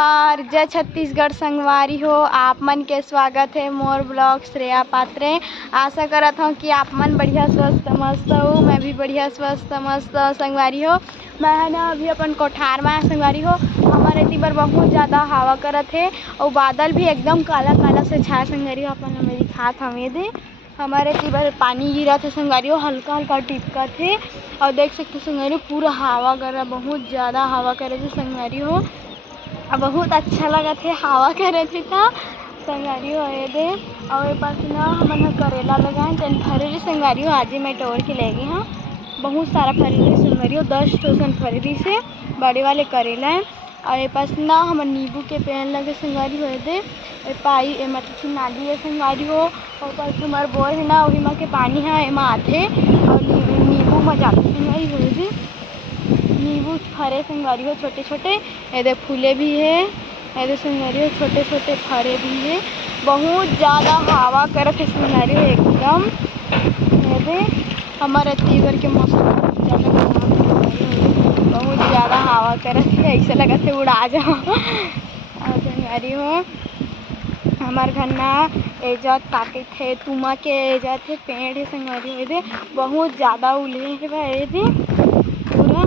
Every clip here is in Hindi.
और जय छत्तीसगढ़ संगवारी हो। आप मन के स्वागत है मोर ब्लॉग श्रेया पात्रे। आशा करत हूँ कि आप मन बढ़िया स्वस्थ मस्त हो। मैं भी बढ़िया स्वस्थ मस्त संगवारी हो। मैं है ना अभी अपन कोठार में संगवारी हो। हमारे तीबर बहुत ज़्यादा हवा करत है और बादल भी एकदम काला काला से छाया संगवारी हो। अपन मेरी खात हमें दे हमारे तीबर पानी गिरा थे संगवारी हो, हल्का हल्का टिपका थे और देख सकते संगवारी हो पूरा हवा कर बहुत ज़्यादा हवा करे थे संगवारी हो। बहुत अच्छा लगा थे हवा करे थे था संगवारी हो दे। और पास ना हमन करेला लगाए तेन फरेली संगवारी हो। आज मैं तोड़ के ले गई हाँ, बहुत सारा फरेली संगवारी हो, 10 ठोसन फरेली से बड़े वाले करेला है। और ये पास ना हम नींबू के पेड़ लगे संगवारी हो दे पाई मतलब नाली है संगवारी हो। और पास हमारे बोर है ना वही में के पानी है एमा आथे और नींबू में जाते संगवारी हो दे। नींबू फरे संगवारी हो छोटे छोटे ये फूले भी है, ये संगवारी हो छोटे छोटे फरे भी है। बहुत ज़्यादा हवा करत है संगवारी हो एकदम। ये हमारे तीवर के मौसम बहुत ज़्यादा हवा करत है, ऐसा लगा थे उड़ा जाओ। संगवारी हो हमार घर ना एजत काटे थे तुमा के एजत है पेड़ है संगवारी हो दे बहुत ज़्यादा उले है भाई दे पूरा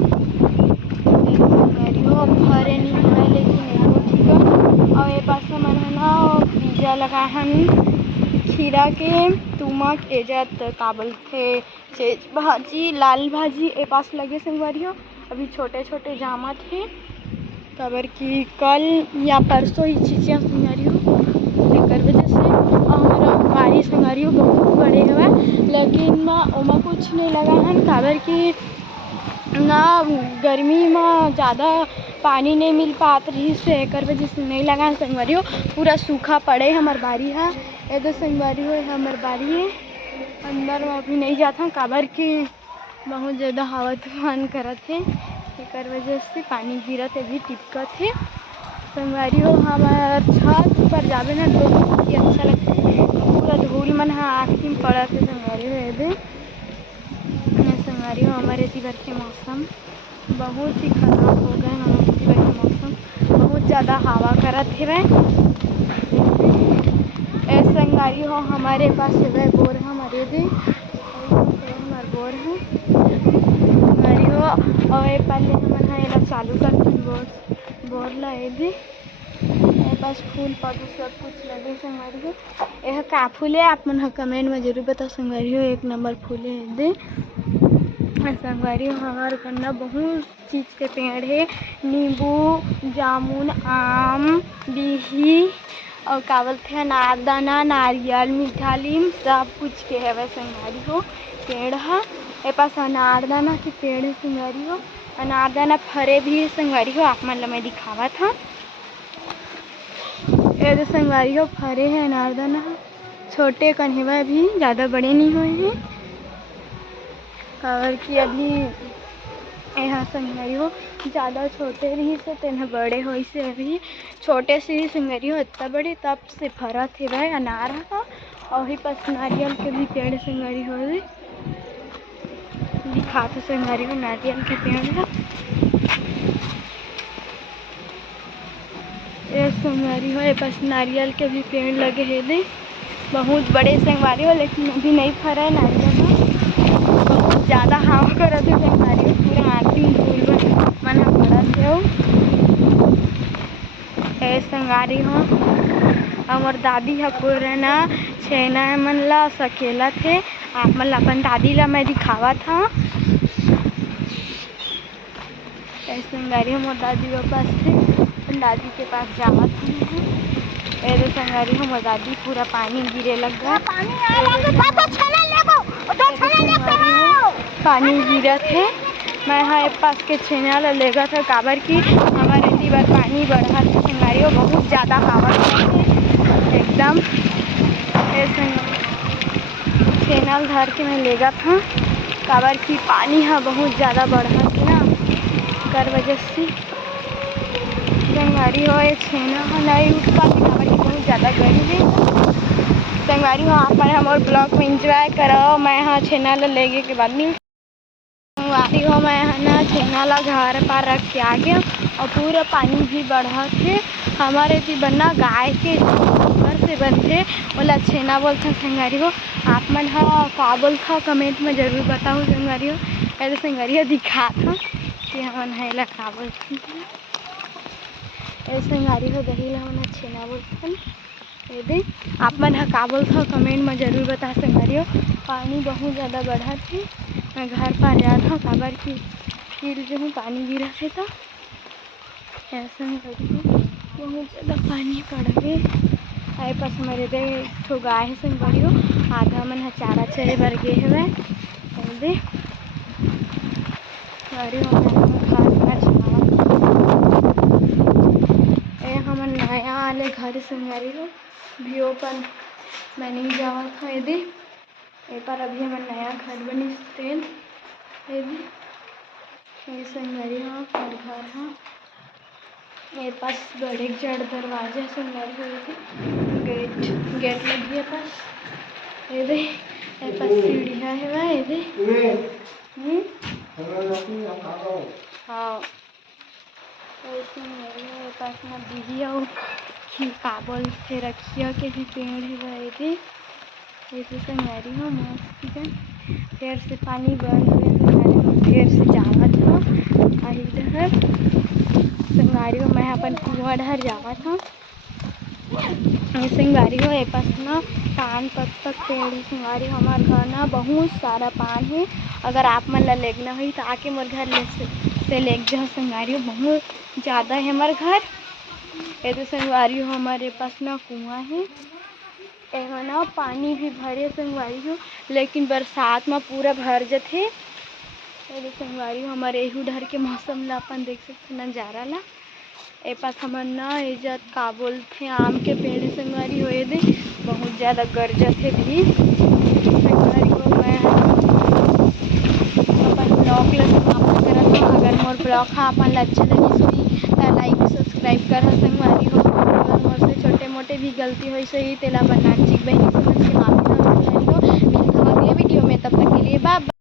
संगवारी हो फरे नहीं है लेकिन ठीक है। और ये पास हमारे है ना बीजा लगा हम खीरा के तुमा के एजत काबल थे सेज भाजी लाल भाजी ए पास लगे संगवारी हो। अभी छोटे छोटे जामा थे कबर की कल या परसों ही चीज़ें संगवारी हो वजह से हमारा बारी संगवारी हो बहुत बड़े हुआ लेकिन ओमा कुछ नहीं लगा है काबर की ना गर्मी में ज़्यादा पानी नहीं मिल पात रही से एकर वजह से नहीं लगा है संगवारी हो। पूरा सूखा पड़े हमार बारी है ये संगवारी हो हमार बारी है अंदर में अभी नहीं जाता काबर की बहुत ज़्यादा हवा तूफान करत है एकर वजह से पानी गिरत है भी टिपकत है संगवारी हो। हमार छत पर जावे ना बहुत ही अच्छा लगता है पूरा धूल मन आँखी में पड़त है संगवारी हो ये संगवारी हो। हमारे तीवर के मौसम बहुत ही खराब हो गए हमारे तीवर के मौसम बहुत ज़्यादा हवा करत है वह संगवारी हो। हमारे पास वह बोर है हमारे दे हमारे बोर है संगवारी हो। और ये पहले हमारे यहाँ चालू करते बोर लाए दे बस फूल पौधे सब कुछ लगे संगवारी हो। यह का फूल है आप मन कमेंट में जरूर बताओ संगवारी हो। एक नंबर फूल है दे संगवारी हो। हमारे गन्ना बहुत चीज़ के पेड़ है नींबू जामुन आम बिही और कावल थे अनारदाना नारियल मीठा नीम सब कुछ के है वह संगवारी हो पेड़ है। ये पास अनारदाना के पेड़ है संगवारी हो। अनारदाना फरे भी है संगवारी हो आप मन ला मैं दिखावा था ये संगवारी हो फरे है अनारदाना छोटे कन्हेवा भी ज़्यादा बड़े नहीं हुए हैं और कि अभी यहाँ संगवारी हो ज़्यादा छोटे रही से तेना बड़े हो से अभी छोटे से ही संगवारी हो इतना बड़े तब से फरा थे वह अनार है। और ही पास नारियल के भी पेड़ संगवारी हो दिखा तो संगवारी हो नारियल के पेड़ है ये संगवारी हो। ये पास नारियल के भी पेड़ लगे है दे बहुत बड़े संगवारी हो लेकिन अभी नहीं फरा है नारियल में बहुत ज़्यादा हवा करत है संगवारी हो पूरा आँखी में धूल मन पड़त है ये संगवारी हो। हमार दादी है पुराना छेना मन ला सकेला थे आप मन अपन दादी ला मैं दिखावा था संगवारी हो। मोर दादी के पास थे दादी के पास जावा था ये संगवारी हो। मोर दादी पूरा पानी गिरे लग गया पानी गिरा थे मैं यहाँ पास के छेना ला लेगा था काबर की हमारे तीवर पानी बढ़ा था संगवारी हो बहुत ज़्यादा हवा एकदम छेना धर के मैं लेगा था काबर की पानी है बहुत ज़्यादा बढ़ा थी ना कर वजह से संगवारी हो। ये छेना नहीं उठ पाती काबर की बहुत ज़्यादा गर्मी है संगवारी हो। आप हमारे ब्लॉग में इंजॉय करो मैं यहाँ छेना ला लेगे के बाद नहीं संगवारी हो मैं है ना छेना ला घर पर रख के आ गया और पूरा पानी भी बढ़ा थे हमारे थी बनना गाय के गोबर से बनते बोला छेना बोलता संगवारी हो। आप मन हाँ का बोलता कमेंट में जरूर बताओ संगवारी हो। ऐसे संगवारी हो दिखा था कि हमन है ला का बोलती ऐसे संगवारी हो दही ला हमन छेना बोलथन। यदि आप मन हा का बोलथा कमेंट में जरूर बता संगवारी हो। पानी बहुत ज़्यादा बढ़ा थे मैं घर पर आया था काबर की फिर जो हूँ पानी गिरा थे तो ऐसा बहुत ज़्यादा पानी पड़ गए। आए पास मेरे दे ठो गाय है संगवारी हो आधा मन हा चारा चरे बर गे हवे दे गाड़ी ए हमन नया आले घर संगवारी हो भी ओपन मैं नहीं जावा था यदि ए पर अभी हमन नया घर बनिस तेन यदि ए संगवारी हो पर घर हाँ मेरे पास बड़े जड़ दरवाजा संगवारी हो यदि गेट लगी है पास यदि ए पास सीढ़ियाँ है वह यदि हाँ ऐसे मेरे पास ना दीदी और कि काबल से रखिया के भी पेड़ है वह ऐसे संगवारी हो मस्त फिर से पानी बंद हुए फिर से जावा था इधर संगवारी हो मैं अपन कुआं डहर जावा था संगवारी हो ए पास ना पान तक पेड़ है संगवारी हमारे घर ना बहुत सारा पान है। अगर आप मन ला लेगना हुई तो आके मोर घर से लेग जाओ संगवारी हो बहुत ज़्यादा है हमारे घर। ये तो संगवारी हो हमारे पास ना कुआं है एमा ना पानी भी भरे संगवारी हो लेकिन बरसात में पूरा भर जाते। ये संगवारी हो हमारे एहू डहर के मौसम ला अपन देख सकते नज़ारा ला ए पास हमन ना इज्जत का बोलते आम के पेड़ संगवारी हो दे बहुत ज़्यादा गरजत है भी संगवारी हो मैं अपन ब्लॉग ला समाप्त करत हूँ। अगर मोर ब्लॉग हाँ अपन ला अच्छा लगी तो लाइक सब्सक्राइब कर संगवारी हो। अगर मोर से छोटे मोटे भी गलती हुई सही तेला अपन नाचिक बहनी समझ के माफी संगवारी हो। मिलता अगले वीडियो में तब तक के लिए बाय।